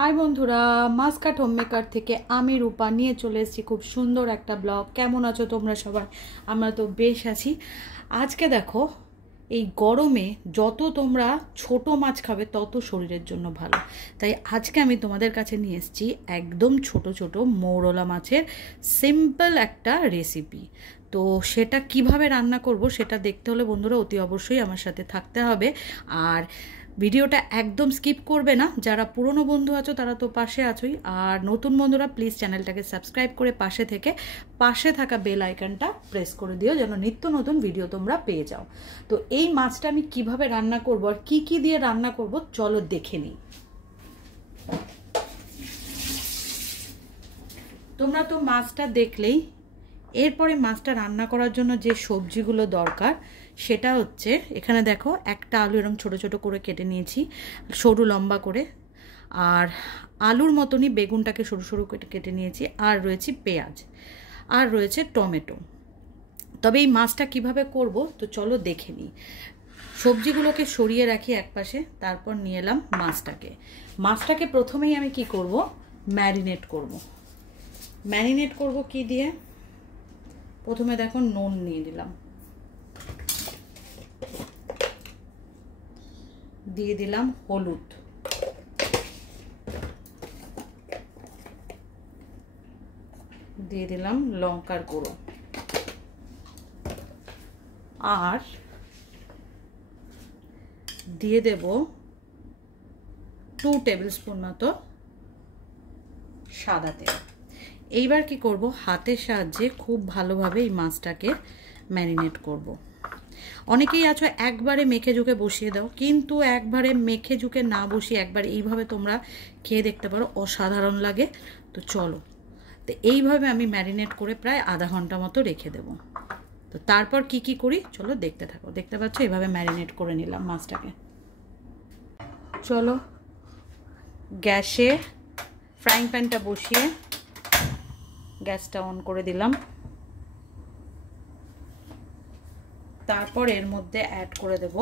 High বন্ধুরা, Muscat homemaker থেকে আমি রূপা নিয়ে চলে এসেছি খুব সুন্দর একটা ব্লগ। কেমন আছো তোমরা সবাই? আমরা তো বেশ আছি। আজকে দেখো, এই গরমে যত তোমরা ছোট মাছ খাবে তত শরীরের জন্য ভালো। তাই আজকে আমি তোমাদের কাছে নিয়ে এসেছি একদম ছোট ছোট মৌরলা মাছের সিম্পল একটা রেসিপি। তো সেটা কিভাবে রান্না করব সেটা দেখতে হলে বন্ধুরা অতি অবশ্যই আমার সাথে থাকতে হবে। আর ভিডিওটা একদম স্কিপ করবে না। যারা পুরনো বন্ধু আছো তারা তো পাশে আছোই, আর নতুন বন্ধুরা প্লিজ চ্যানেলটাকে সাবস্ক্রাইব করে পাশে থাকা বেল আইকনটা প্রেস করে দিও, যেন নিত্য নতুন ভিডিও তোমরা পেয়ে যাও। তো এই মাছটা আমি কিভাবে রান্না করব আর কি কি দিয়ে রান্না করব চলো দেখে নিই। তোমরা তো মাছটা দেখলেই। এরপরে মাছটা রান্না করার জন্য যে সবজিগুলো দরকার সেটা হচ্ছে, এখানে দেখো একটা আলু এরকম ছোট ছোট করে কেটে নিয়েছি সরু লম্বা করে, আর আলুর মতনই বেগুনটাকে সরু সরু কেটে নিয়েছি, আর রয়েছে পেঁয়াজ, আর রয়েছে টমেটো। তবে এই মাছটা কিভাবে করব তো চলো দেখে নিই। সবজিগুলোকে সরিয়ে রাখি একপাশে, তারপর নিয়ে এলাম মাছটাকে প্রথমেই আমি কি করব, ম্যারিনেট করব কি দিয়ে। প্রথমে দেখো নুন নিয়ে দিলাম, দিয়ে দিলাম হলুদ, দিয়ে দিলাম লঙ্কার গুঁড়ো, আর দিয়ে দেব 2 টেবিল স্পুন মতো সাদা তেল। এইবার কি করব, হাতের সাহায্যে খুব ভালোভাবে এই মাছটাকে ম্যারিনেট করব। অনেকেই আছো একবারে মেখে ঝুঁকে বসিয়ে দাও, কিন্তু একবারে মেখে ঝুঁকে না বসিয়ে একবার এইভাবে তোমরা খেয়ে দেখতে পারো, অসাধারণ লাগে। তো চলো, তো এইভাবে আমি ম্যারিনেট করে প্রায় আধা ঘন্টা মতো রেখে দেব। তো তারপর কি কি করি চলো দেখতে থাকো। দেখতে পাচ্ছ এইভাবে ম্যারিনেট করে নিলাম মাছটাকে। চলো গ্যাসে ফ্রাইং প্যানটা বসিয়ে গ্যাসটা অন করে দিলাম। তারপর এর মধ্যে অ্যাড করে দেব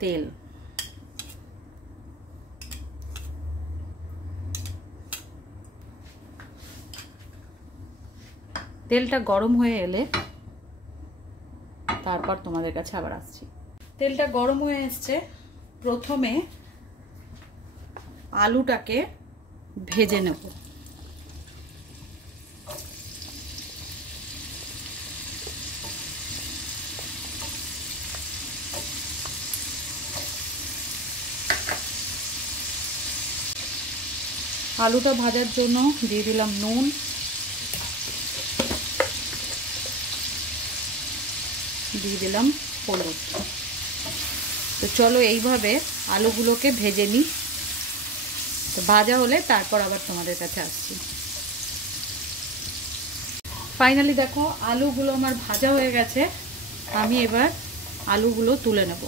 তেল। তেলটা গরম হয়ে এলে তারপর তোমাদের কাছে আবার আসছি। তেলটা গরম হয়ে এসছে। প্রথমে আলুটাকে ভেজে নেব। আলুটা ভাজার জন্য দিয়ে দিলাম নুন, দিয়ে দিলাম হলুদ। তো চলো এইভাবে আলুগুলোকে ভেজে নিই। তো ভাজা হলে তারপর আবার তোমাদের কাছে আসছি। ফাইনালি দেখো আলুগুলো আমার ভাজা হয়ে গেছে। আমি এবার আলুগুলো তুলে নেব।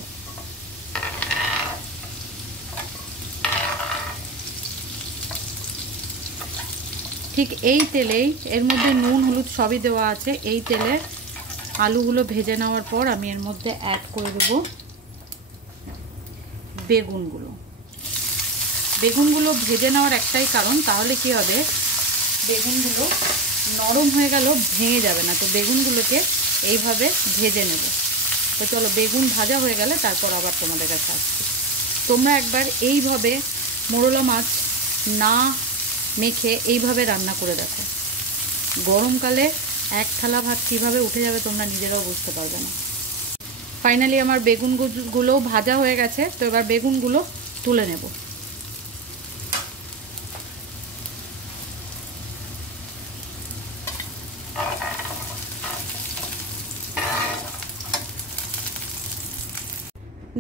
ঠিক এই তেলেই, এর মধ্যে নুন হলুদ সবই দেওয়া আছে, এই তেলে আলুগুলো ভেজে নেওয়ার পর আমি এর মধ্যে অ্যাড করে দেব বেগুনগুলো ভেজে নেওয়ার একটাই কারণ, তাহলে কি হবে, বেগুনগুলো নরম হয়ে গেল ভেঙে যাবে না। তো বেগুনগুলোকে এইভাবে ভেজে নেব। তো চলো বেগুন ভাজা হয়ে গেলে তারপর আবার তোমাদের কাছে আসছি। তোমরা একবার এইভাবে মোরলা মাছ না মেখে এইভাবে রান্না করে দেখো। গরমকালে এক থালা ভাত কীভাবে উঠে যাবে তোমরা নিজেরাও বুঝতে পারবে না। ফাইনালি আমার বেগুনগুলোও ভাজা হয়ে গেছে। তো এবার বেগুনগুলো তুলে নেব।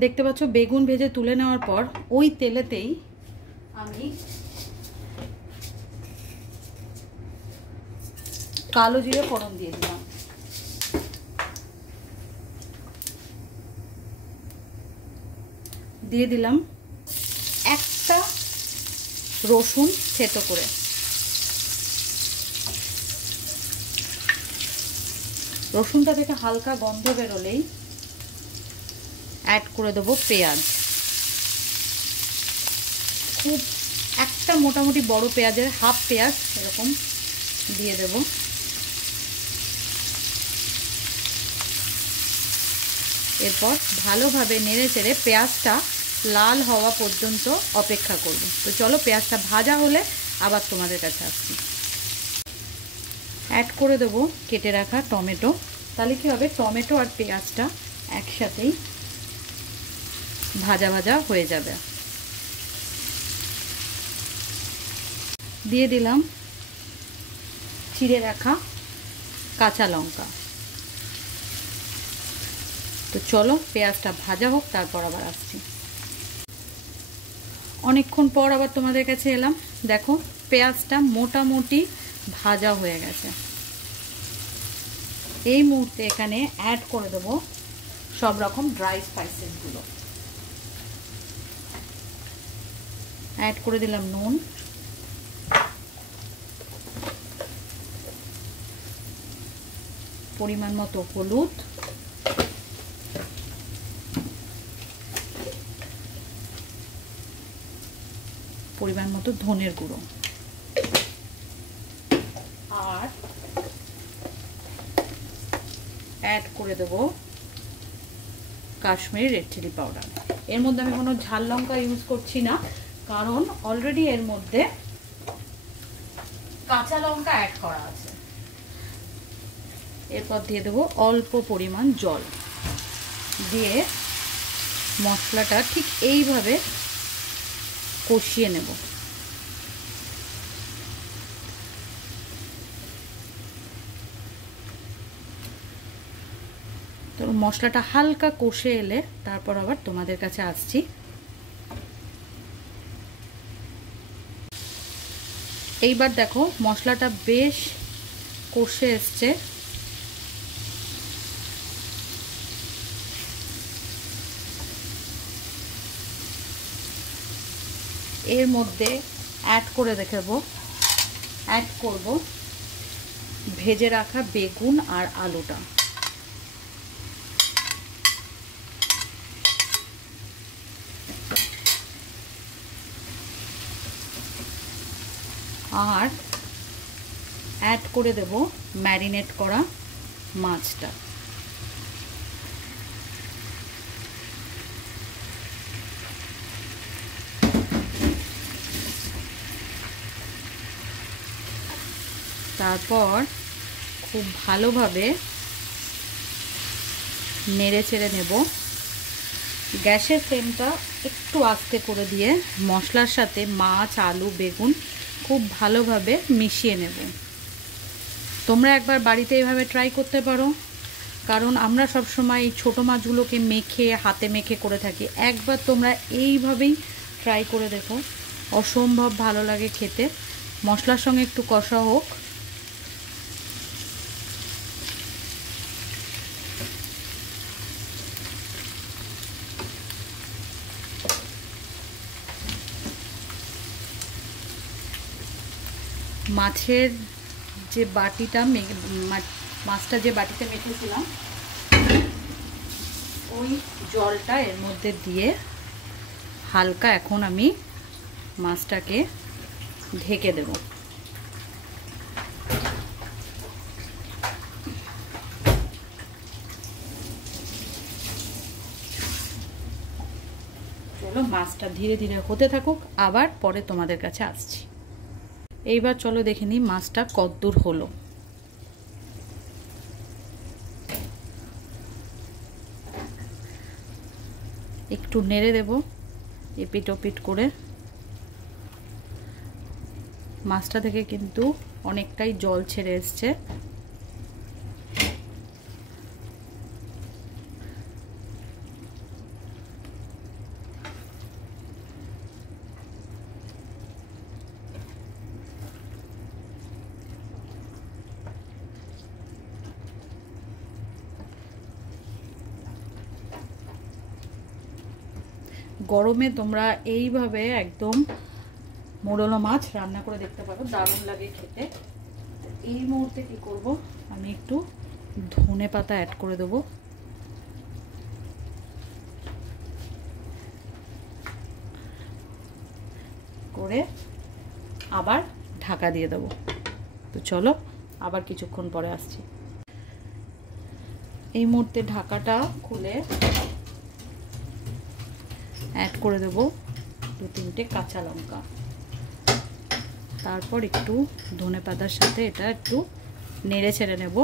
দেখতে পাচ্ছ বেগুন ভেজে তুলে নেওয়ার পর ওই তেলেতেই আমি কালো জিরে ফোড়ন দিয়ে দিলাম। দিয়ে দিলাম একটা রসুন থেতো করে। রসুনটা থেকে হালকা গন্ধ বেরোলেই অ্যাড করে দেবো পেঁয়াজ। খুব একটা মোটামুটি বড় পেঁয়াজের হাফ পেঁয়াজ এরকম দিয়ে দেব। এরপর ভালোভাবে নেড়ে চেড়ে পেঁয়াজটা লাল হওয়া পর্যন্ত অপেক্ষা করব। তো চলো পেঁয়াজটা ভাজা হলে আবার তোমাদের কাছে আসছি। অ্যাড করে দেবো কেটে রাখা টমেটো। তাহলে কী হবে, টমেটো আর পেঁয়াজটা একসাথেই ভাজা ভাজা হয়ে যাবে। দিয়ে দিলাম চিড়ে রাখা কাঁচা লঙ্কা। তো চলো পেঁয়াজটা ভাজা হোক, তারপর আবার আসছি। অনেকক্ষণ পর আবার তোমাদের কাছে এলাম। দেখো পেঁয়াজটা মোটামুটি ভাজা হয়ে গেছে। এই মুহূর্তে এখানে অ্যাড করে দেবো সব রকম ড্রাই স্পাইসেসগুলো। অ্যাড করে দিলাম নুন, পরিমাণ মতো হলুদ, পরিমাণ মতো ধনের গুঁড়ো, আর অ্যাড করে দেব কাশ্মীরি রেড চিলি পাউডার। এর মধ্যে আমি কোনো ঝাল লঙ্কা ইউজ করছি না, কারণ অলরেডি এর মধ্যে কাঁচা লঙ্কা অ্যাড করা আছে। এরপর দিয়ে দেবো অল্প পরিমাণ জল, দিয়ে মশলাটা ঠিক এইভাবে কষিয়ে নেব। তো মশলাটা হালকা কষে এলে তারপর আবার তোমাদের কাছে আসছি। এইবার দেখো মশলাটা বেশ কষে এসছে। এর মধ্যে অ্যাড করব ভেজে রাখা বেগুন আর আলুটা। আর অ্যাড করে দেব ম্যারিনেট করা মাছটা। তারপর খুব ভালোভাবে নেড়ে চেড়ে নেব। গ্যাসের ফ্লেমটা একটু আস্তে করে দিয়ে মশলার সাথে মাছ, আলু, বেগুন খুব ভালোভাবে মিশিয়ে নেব। তোমরা একবার বাড়িতে এইভাবে ট্রাই করতে পারো, কারণ আমরা সবসময় এই ছোটো মাছগুলোকে হাতে মেখে করে থাকি। একবার তোমরা এইভাবেই ট্রাই করে দেখো, অসম্ভব ভালো লাগে খেতে। মশলার সঙ্গে একটু কষা হোক। মাছের যে বাটিটা মাছটা যে বাটিতে মেখেছিলাম, ওই জলটা এর মধ্যে দিয়ে হালকা এখন আমি মাছটাকে ঢেকে দেব। চলো মাছটা ধীরে ধীরে হতে থাকুক, আবার পরে তোমাদের কাছে আসছি। এইবার চলো দেখে নিই মাছটা কতদূর হলো। একটু নেড়ে দেব এপিট ওপিট করে। মাছটা থেকে কিন্তু অনেকটাই জল ছেড়ে এসছে। গরমে তোমরা এইভাবে একদম মোড়লো মাছ রান্না করে দেখতে পারো, দারুণ লাগে খেতে। এই মুহূর্তে কি করব, আমি একটু ধনে পাতা অ্যাড করে দেব। করে আবার ঢাকা দিয়ে দেবো। তো চলো আবার কিছুক্ষণ পরে আসছি। এই মুহূর্তে ঢাকাটা খুলে অ্যাড করে দেবো 2-3টে কাঁচা লঙ্কা, তারপর একটু ধনেপাতার সাথে এটা একটু নেড়ে ছেড়ে নেব।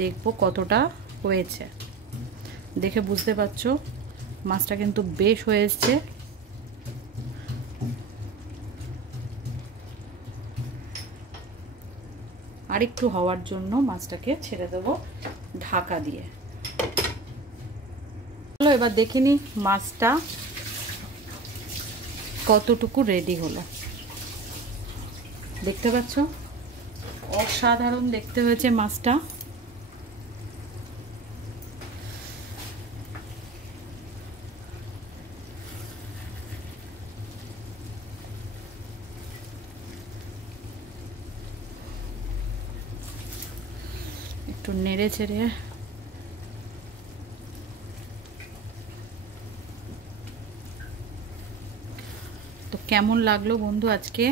দেখবো কতটা হয়েছে, দেখে বুঝতে পারছো মাছটা কিন্তু বেশ হয়ে এসছে। আর একটু হওয়ার জন্য মাছটাকে ছেড়ে দেবো ঢাকা দিয়ে। চলো এবার দেখে নিই মাছটা কতটুকু রেডি হলো। দেখতে পাচ্ছ অসাধারণ দেখতে হয়েছে মাছটা। একটু নেড়ে চেড়ে তো কেমন লাগলো বন্ধু আজকে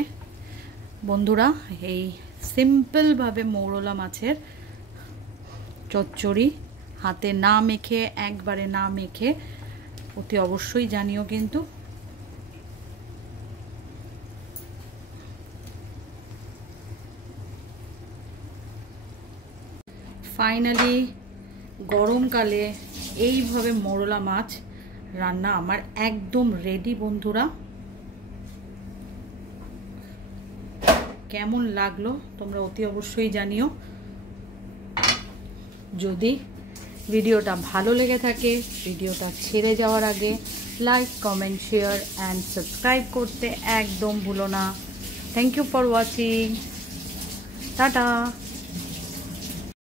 বন্ধুরা এই সিম্পলভাবে মৌরলা মাছের চচ্চড়ি, হাতে না মেখে, একবারে না মেখে অতি অবশ্যই জানিও কিন্তু। ফাইনালি গরমকালে এইভাবে মৌরলা মাছ রান্না আমার একদম রেডি বন্ধুরা। কেমন লাগলো তোমরা অতি অবশ্যই জানিও। যদি ভিডিওটা ভালো লেগে থাকে ভিডিওটা ছেড়ে যাওয়ার আগে like, comment, share and subscribe করতে একদম ভুলো না। Thank you for watching. Tata.